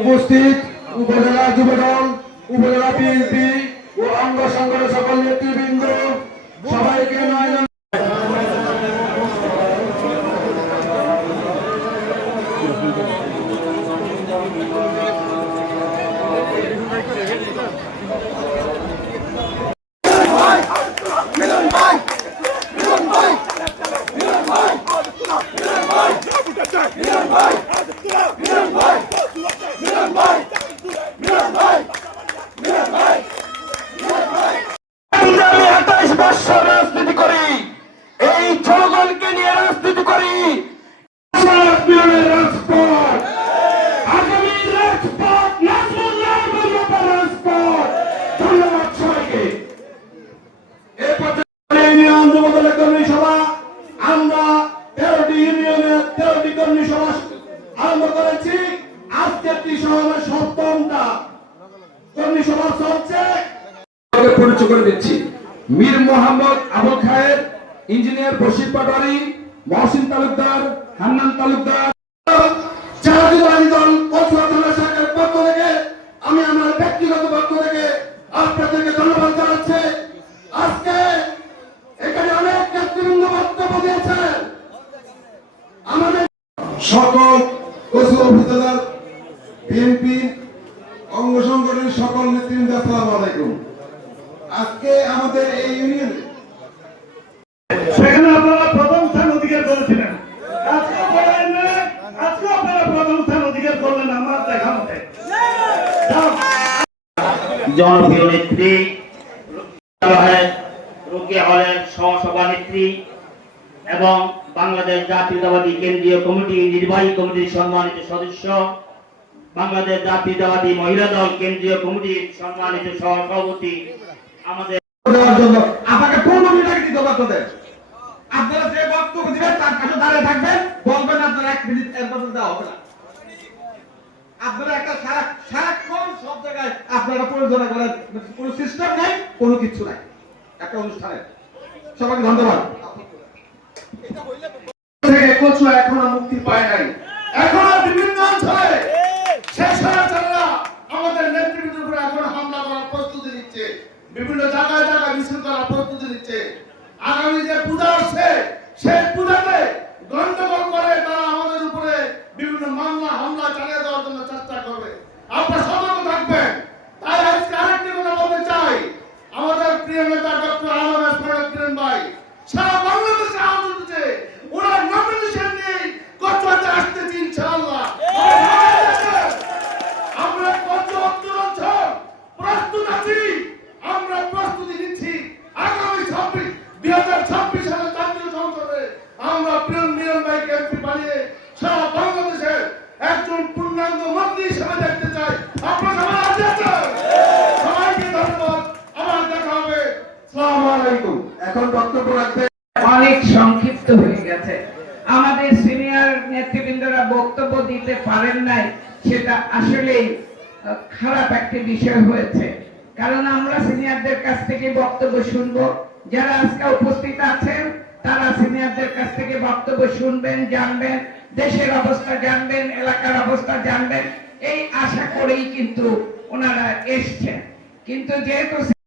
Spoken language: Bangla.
উপস্থিত উপজেলা যুবদল, উপজেলা বিএনপি ও অঙ্গ সংগঠনের সকল নেতৃবৃন্দ সবাইকে রাজনীতি করি, এই জনগণকে নিয়ে রাজনীতি করি। রাজপথ আগামী রাজপথ রাজপথ। ধন্যবাদ সবাইকে। এ পর্যায়ে ইউনিয়ন যুবদলের কর্মী সভা, আমরা 13টি ইউনিয়নের 13টি কর্মী সভা আরম্ভ করেছি। আজকে সমাবেশ 7টা কর্মী সভা চলছে। পরিচয় করে দিচ্ছি, মীর মোহাম্মদ আবুল খায়ের, ইঞ্জিনিয়ার বশির পাটোয়ারি, মহসিন তালুকদার, হান্নান তালুকদার। জাতীয়তাবাদী দল কচুয়া শাখার পক্ষ থেকে আমি আমার ব্যক্তিগত পক্ষ থেকে আপনাদেরকে ধন্যবাদ জানাচ্ছি। আজকে এখানে অনেক নেতৃবৃন্দ বক্তব্য দিয়েছেন। আমাদের সকল কচুয়া উপজেলার বিএনপি অঙ্গ সংগঠনের সকল নেতৃবৃন্দ, আসসালামু আলাইকুম। আজকে আমাদের এই ইউনিয়নে সেখানে আপনারা প্রথম স্থান অধিকার করেছিলেন, আজকে আপনারা প্রথম স্থান অধিকার করলেন আমার দেখা মতে। জনপ্রিয় নেত্রী রোকেয়া হলের সহসভানেত্রী এবং বাংলাদেশ জাতীয়তাবাদী কেন্দ্রীয় কমিটি নির্বাহী কমিটির সম্মানিত সদস্য, বাংলাদেশ জাতীয়তাবাদী মহিলা দল কেন্দ্রীয় কমিটির সম্মানিত সহসভাপতি, আমাদের আপনাকে 15 মিনিট আগে দিতে হবে। আপনারা যে বক্তব্য দিবেন তার কাছে দাঁড়িয়ে থাকবেন, বলবেন আপনারা 1 মিনিট এর বদলে দেওয়া হবে না। আপনারা একটা সারাক্ষণ সব জায়গায় আপনারা পরিচালনা করেন, কোনো সিস্টেম নাই, কোনো কিছু নাই একটা অনুষ্ঠানে। সবাইকে ধন্যবাদ। কচুয়া এখনো মুক্তি পায় নাই। এখনো বিভিন্ন অঞ্চলে শেষরা আমাদের নেতৃত্বের উপরে এখন হামলা করার প্রস্তুতি নিচ্ছে, বিভিন্ন জায়গায় জায়গায় মিছিল করার প্রস্তুতি নিচ্ছে। আগামী যে পূজা আসছে সেই পূজাতে গন্ডগোল করে তারা আমাদের উপরে বিভিন্ন মামলা হামলা চালিয়ে দেওয়ার জন্য চেষ্টা করবে। আপনারা সতর্ক থাকবেন। তাই আজকে আরেকটি কথা বলতে চাই, আমাদের প্রিয় নেতা ডক্টর আলম কিরণ ভাই সারা বাংলাদেশে আলোচিত, ওনার নমিনেশন নিয়ে কচুয়াতে আসতেছি ইনশাআল্লাহ। আমরা কচুয়া অঞ্চল প্রস্তুত আছি, আমরা প্রস্তুতি নিচ্ছি। আগামী 2026 সালে জাতীয় সংসদে আমরা মিলন ভাইকে এমপি বানিয়ে সারা বাংলাদেশের একজন পূর্ণাঙ্গ মন্ত্রী হিসেবে দেখতে চাই। আপনারা সবাই রাজি আছেন? সবাইকে ধন্যবাদ। আবার দেখা হবে। আসসালামু আলাইকুম। এখন বক্তব্য রাখবে। অনেক সংক্ষিপ্ত হয়ে গেছে, আমাদের সিনিয়র নেতৃবৃন্দরা বক্তব্য দিতে পারেন নাই, সেটা আসলেই খারাপ একটা বিষয় হয়েছে। কারণ আমরা সিনিয়রদের কাছ থেকে বক্তব্য শুনবো, যারা আজকে উপস্থিত আছেন তারা সিনিয়রদের কাছ থেকে বক্তব্য শুনবেন, জানবেন, দেশের অবস্থা জানবেন, এলাকার অবস্থা জানবেন, এই আশা করেই কিন্তু ওনারা এসছেন। কিন্তু যেহেতু